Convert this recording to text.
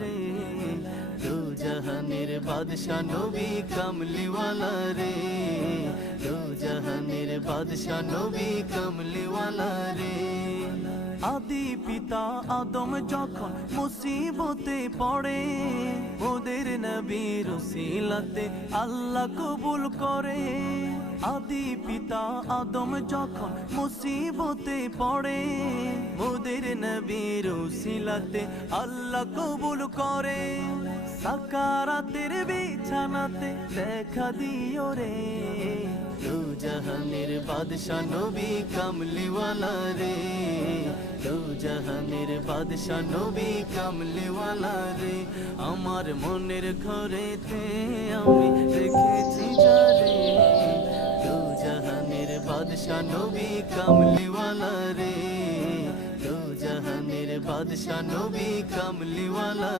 রে, দু জাহানের বাদশা নবী কামলিওয়ালা রে, দু জাহানের বাদশা নবী কামলিওয়ালা রে। আদি পিতা আদম যখন মুসিবতে পড়ে, ওদের নবীর উসিলাতে আল্লাহ কবুল করে। আদি পিতা আদম যখন মুসিবতে পড়ে, ওদের নবীর উসিলাতে আল্লাহ কবুল করে। সাকারাতের বিছানাতে দেখা দিও রে, দু জাহানের বাদশা নবী কামলিওয়ালা রে, দু জাহানের বাদশা নবী কামলিওয়ালা রে। আমার মনের ঘরেতে আমি রেখেছি যারে, দু জাহানের বাদশা নবী কামলিওয়ালা রে, দু জাহানের বাদশা নবী কামলিওয়ালা।